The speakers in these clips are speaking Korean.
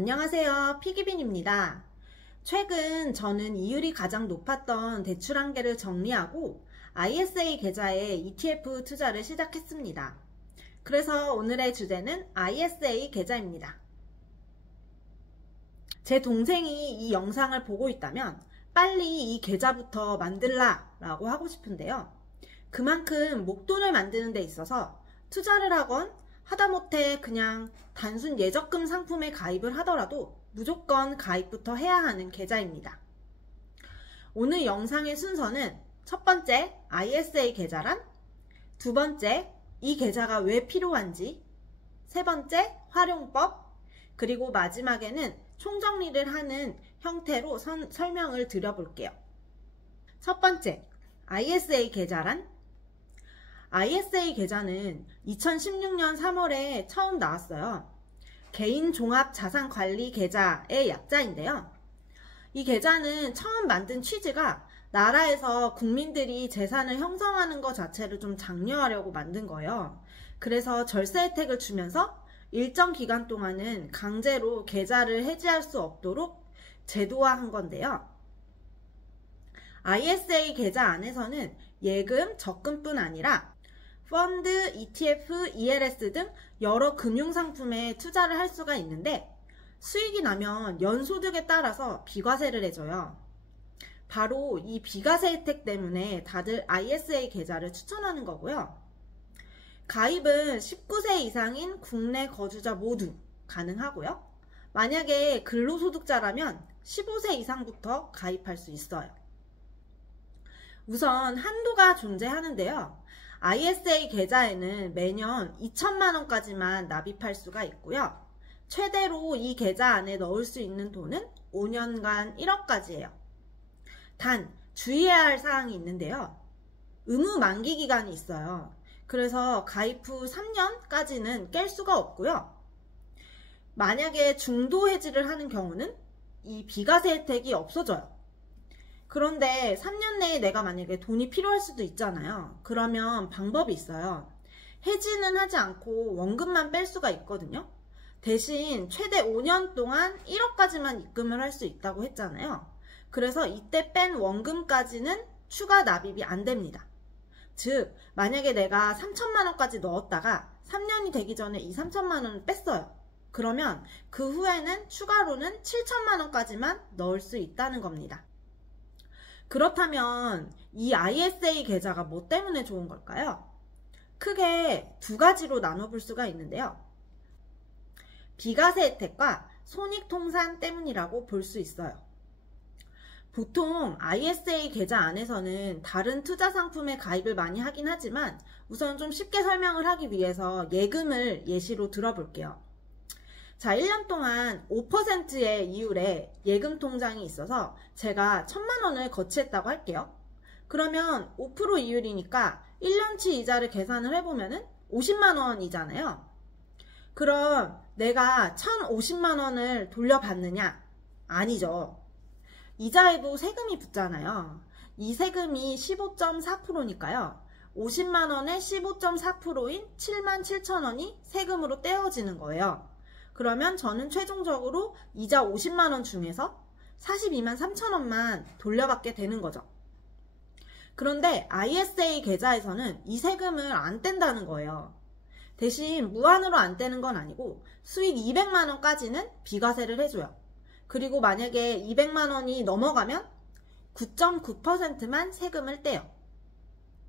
안녕하세요. 피기빈입니다. 최근 저는 이율이 가장 높았던 대출 한계를 정리하고 ISA 계좌에 ETF 투자를 시작했습니다. 그래서 오늘의 주제는 ISA 계좌입니다. 제 동생이 이 영상을 보고 있다면 빨리 이 계좌부터 만들라 라고 하고 싶은데요. 그만큼 목돈을 만드는 데 있어서 투자를 하건 하다못해 그냥 단순 예적금 상품에 가입을 하더라도 무조건 가입부터 해야 하는 계좌입니다. 오늘 영상의 순서는 첫 번째, ISA 계좌란, 두 번째, 이 계좌가 왜 필요한지, 세 번째, 활용법, 그리고 마지막에는 총정리를 하는 형태로 설명을 드려볼게요. 첫 번째, ISA 계좌란? ISA 계좌는 2016년 3월에 처음 나왔어요. 개인 종합 자산 관리 계좌의 약자인데요. 이 계좌는 처음 만든 취지가 나라에서 국민들이 재산을 형성하는 것 자체를 좀 장려하려고 만든 거예요. 그래서 절세 혜택을 주면서 일정 기간 동안은 강제로 계좌를 해지할 수 없도록 제도화한 건데요. ISA 계좌 안에서는 예금, 적금뿐 아니라 펀드, ETF, ELS 등 여러 금융상품에 투자를 할 수가 있는데 수익이 나면 연소득에 따라서 비과세를 해줘요. 바로 이 비과세 혜택 때문에 다들 ISA 계좌를 추천하는 거고요. 가입은 19세 이상인 국내 거주자 모두 가능하고요. 만약에 근로소득자라면 15세 이상부터 가입할 수 있어요. 우선 한도가 존재하는데요. ISA 계좌에는 매년 2천만 원까지만 납입할 수가 있고요. 최대로 이 계좌 안에 넣을 수 있는 돈은 5년간 1억까지예요. 단 주의해야 할 사항이 있는데요. 의무 만기 기간이 있어요. 그래서 가입 후 3년까지는 깰 수가 없고요. 만약에 중도 해지를 하는 경우는 이 비과세 혜택이 없어져요. 그런데 3년 내에 내가 만약에 돈이 필요할 수도 있잖아요. 그러면 방법이 있어요. 해지는 하지 않고 원금만 뺄 수가 있거든요. 대신 최대 5년 동안 1억까지만 입금을 할 수 있다고 했잖아요. 그래서 이때 뺀 원금까지는 추가 납입이 안 됩니다. 즉 만약에 내가 3천만 원까지 넣었다가 3년이 되기 전에 이 3천만 원을 뺐어요. 그러면 그 후에는 추가로는 7천만 원까지만 넣을 수 있다는 겁니다. 그렇다면 이 ISA 계좌가 뭐 때문에 좋은 걸까요? 크게 두 가지로 나눠볼 수가 있는데요. 비과세 혜택과 손익통산 때문이라고 볼 수 있어요. 보통 ISA 계좌 안에서는 다른 투자 상품에 가입을 많이 하긴 하지만 우선 좀 쉽게 설명을 하기 위해서 예금을 예시로 들어볼게요. 자, 1년 동안 5%의 이율의 예금 통장이 있어서 제가 1,000만 원을 거치했다고 할게요. 그러면 5% 이율이니까 1년치 이자를 계산을 해보면은 50만 원이잖아요. 그럼 내가 1,050만 원을 돌려받느냐? 아니죠. 이자에도 세금이 붙잖아요. 이 세금이 15.4%니까요. 50만 원에 15.4%인 77,000원이 세금으로 떼어지는 거예요. 그러면 저는 최종적으로 이자 50만 원 중에서 42만 3천 원만 돌려받게 되는 거죠. 그런데 ISA 계좌에서는 이 세금을 안 뗀다는 거예요. 대신 무한으로 안 떼는 건 아니고 수익 200만 원까지는 비과세를 해줘요. 그리고 만약에 200만 원이 넘어가면 9.9%만 세금을 떼요.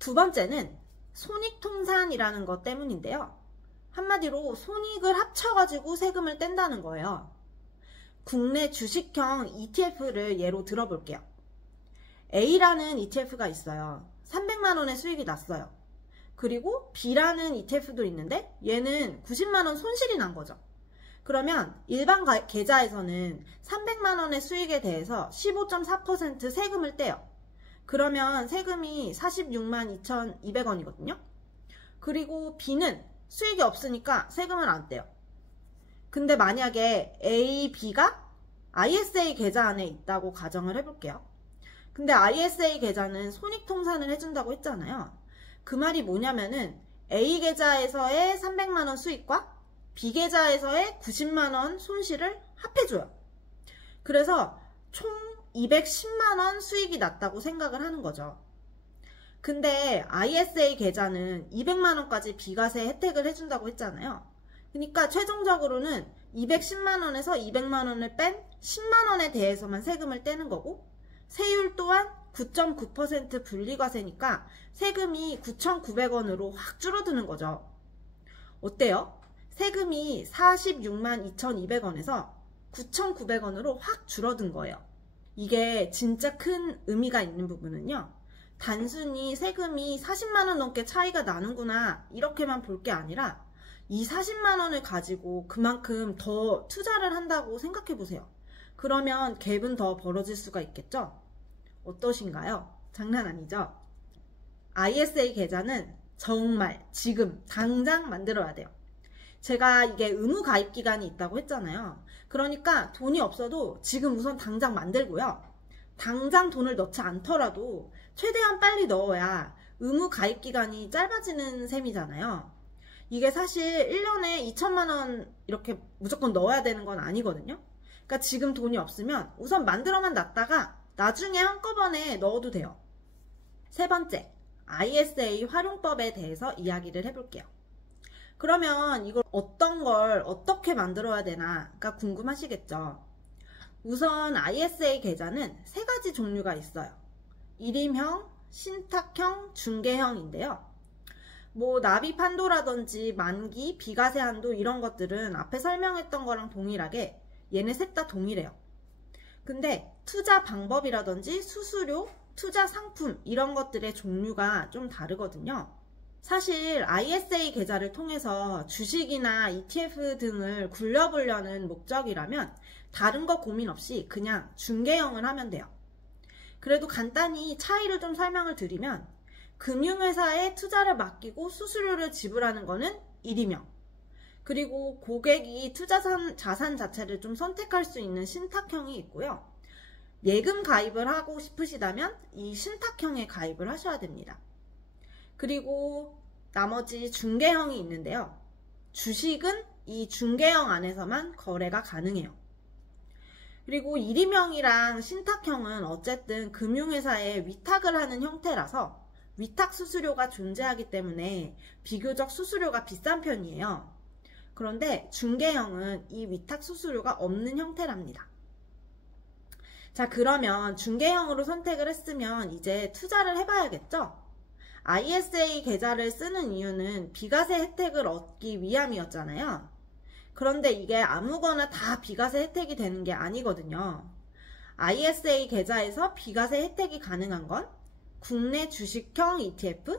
두 번째는 손익통산이라는 것 때문인데요. 한마디로 손익을 합쳐가지고 세금을 뗀다는 거예요. 국내 주식형 ETF를 예로 들어볼게요. A라는 ETF가 있어요. 300만 원의 수익이 났어요. 그리고 B라는 ETF도 있는데 얘는 90만 원 손실이 난 거죠. 그러면 일반 계좌에서는 300만 원의 수익에 대해서 15.4% 세금을 떼요. 그러면 세금이 46만 2,200원이거든요. 그리고 B는 수익이 없으니까 세금을 안 떼요. 근데 만약에 A, B가 ISA 계좌 안에 있다고 가정을 해볼게요. 근데 ISA 계좌는 손익통산을 해준다고 했잖아요. 그 말이 뭐냐면은 A 계좌에서의 300만 원 수익과 비계좌에서의 90만원 손실을 합해줘요. 그래서 총 210만원 수익이 났다고 생각을 하는 거죠. 근데 ISA 계좌는 200만원까지 비과세 혜택을 해준다고 했잖아요. 그러니까 최종적으로는 210만원에서 200만원을 뺀 10만원에 대해서만 세금을 떼는 거고, 세율 또한 9.9% 분리과세니까 세금이 9,900원으로 확 줄어드는 거죠. 어때요? 세금이 46만 2,200원에서 9,900원으로 확 줄어든 거예요. 이게 진짜 큰 의미가 있는 부분은요, 단순히 세금이 40만원 넘게 차이가 나는구나 이렇게만 볼 게 아니라 이 40만원을 가지고 그만큼 더 투자를 한다고 생각해 보세요. 그러면 갭은 더 벌어질 수가 있겠죠? 어떠신가요? 장난 아니죠? ISA 계좌는 정말 지금 당장 만들어야 돼요. 제가 이게 의무 가입 기간이 있다고 했잖아요. 그러니까 돈이 없어도 지금 우선 당장 만들고요. 당장 돈을 넣지 않더라도 최대한 빨리 넣어야 의무 가입 기간이 짧아지는 셈이잖아요. 이게 사실 1년에 2천만원 이렇게 무조건 넣어야 되는 건 아니거든요. 그러니까 지금 돈이 없으면 우선 만들어만 놨다가 나중에 한꺼번에 넣어도 돼요. 세 번째, ISA 활용법에 대해서 이야기를 해볼게요. 그러면 이걸 어떤 걸 어떻게 만들어야 되나가 궁금하시겠죠. 우선 ISA 계좌는 세 가지 종류가 있어요. 일임형, 신탁형, 중개형인데요. 뭐 납입 한도라든지 만기, 비과세 한도 이런 것들은 앞에 설명했던 거랑 동일하게 얘네 셋 다 동일해요. 근데 투자 방법이라든지 수수료, 투자 상품 이런 것들의 종류가 좀 다르거든요. 사실 ISA 계좌를 통해서 주식이나 ETF 등을 굴려보려는 목적이라면 다른 거 고민 없이 그냥 중개형을 하면 돼요. 그래도 간단히 차이를 좀 설명을 드리면, 금융회사에 투자를 맡기고 수수료를 지불하는 거는 일임형, 그리고 고객이 투자 자산 자체를 좀 선택할 수 있는 신탁형이 있고요. 예금 가입을 하고 싶으시다면 이 신탁형에 가입을 하셔야 됩니다. 그리고 나머지 중개형이 있는데요. 주식은 이 중개형 안에서만 거래가 가능해요. 그리고 일임형이랑 신탁형은 어쨌든 금융회사에 위탁을 하는 형태라서 위탁 수수료가 존재하기 때문에 비교적 수수료가 비싼 편이에요. 그런데 중개형은 이 위탁 수수료가 없는 형태랍니다. 자, 그러면 중개형으로 선택을 했으면 이제 투자를 해봐야겠죠? ISA 계좌를 쓰는 이유는 비과세 혜택을 얻기 위함이었잖아요. 그런데 이게 아무거나 다 비과세 혜택이 되는 게 아니거든요. ISA 계좌에서 비과세 혜택이 가능한 건 국내 주식형 ETF,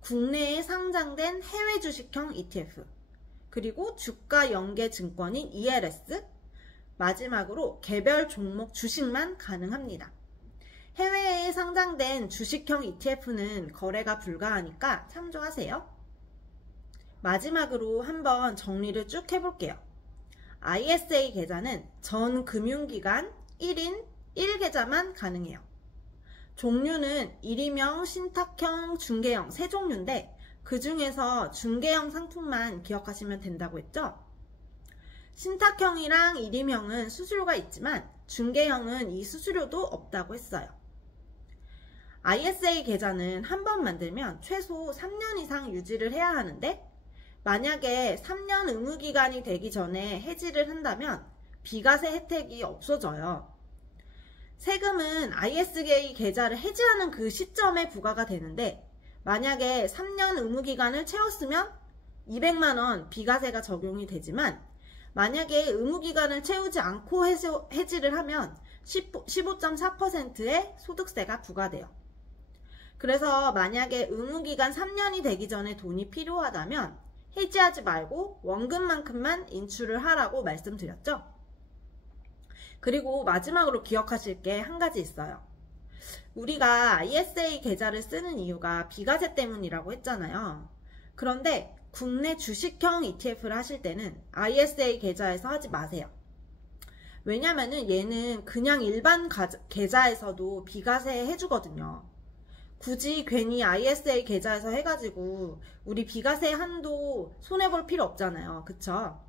국내에 상장된 해외 주식형 ETF, 그리고 주가 연계 증권인 ELS, 마지막으로 개별 종목 주식만 가능합니다. 해외에 상장된 주식형 ETF는 거래가 불가하니까 참조하세요. 마지막으로 한번 정리를 쭉 해볼게요. ISA 계좌는 전 금융기관 1인 1계좌만 가능해요. 종류는 일임형, 신탁형, 중개형 세 종류인데 그 중에서 중개형 상품만 기억하시면 된다고 했죠? 신탁형이랑 일임형은 수수료가 있지만 중개형은 이 수수료도 없다고 했어요. ISA 계좌는 한 번 만들면 최소 3년 이상 유지를 해야 하는데, 만약에 3년 의무기간이 되기 전에 해지를 한다면 비과세 혜택이 없어져요. 세금은 ISA 계좌를 해지하는 그 시점에 부과가 되는데, 만약에 3년 의무기간을 채웠으면 200만원 비과세가 적용이 되지만, 만약에 의무기간을 채우지 않고 해지를 하면 15.4%의 소득세가 부과돼요. 그래서 만약에 의무기간 3년이 되기 전에 돈이 필요하다면 해지하지 말고 원금만큼만 인출을 하라고 말씀드렸죠. 그리고 마지막으로 기억하실 게 한 가지 있어요. 우리가 ISA 계좌를 쓰는 이유가 비과세 때문이라고 했잖아요. 그런데 국내 주식형 ETF를 하실 때는 ISA 계좌에서 하지 마세요. 왜냐면은 얘는 그냥 일반 계좌에서도 비과세 해주거든요. 굳이 괜히 ISA 계좌에서 해가지고 우리 비과세 한도 손해볼 필요 없잖아요. 그쵸?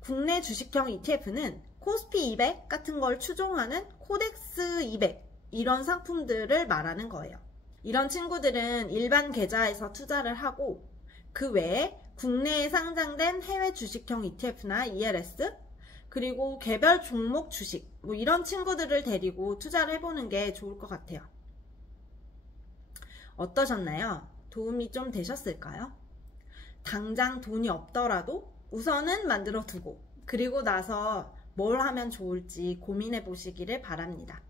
국내 주식형 ETF는 코스피 200 같은 걸 추종하는 코덱스 200 이런 상품들을 말하는 거예요. 이런 친구들은 일반 계좌에서 투자를 하고 그 외에 국내에 상장된 해외 주식형 ETF나 ELS 그리고 개별 종목 주식 이런 친구들을 데리고 투자를 해보는 게 좋을 것 같아요. 어떠셨나요? 도움이 좀 되셨을까요? 당장 돈이 없더라도 우선은 만들어 두고 그리고 나서 뭘 하면 좋을지 고민해 보시기를 바랍니다.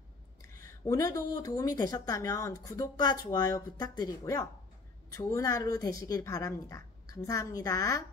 오늘도 도움이 되셨다면 구독과 좋아요 부탁드리고요. 좋은 하루 되시길 바랍니다. 감사합니다.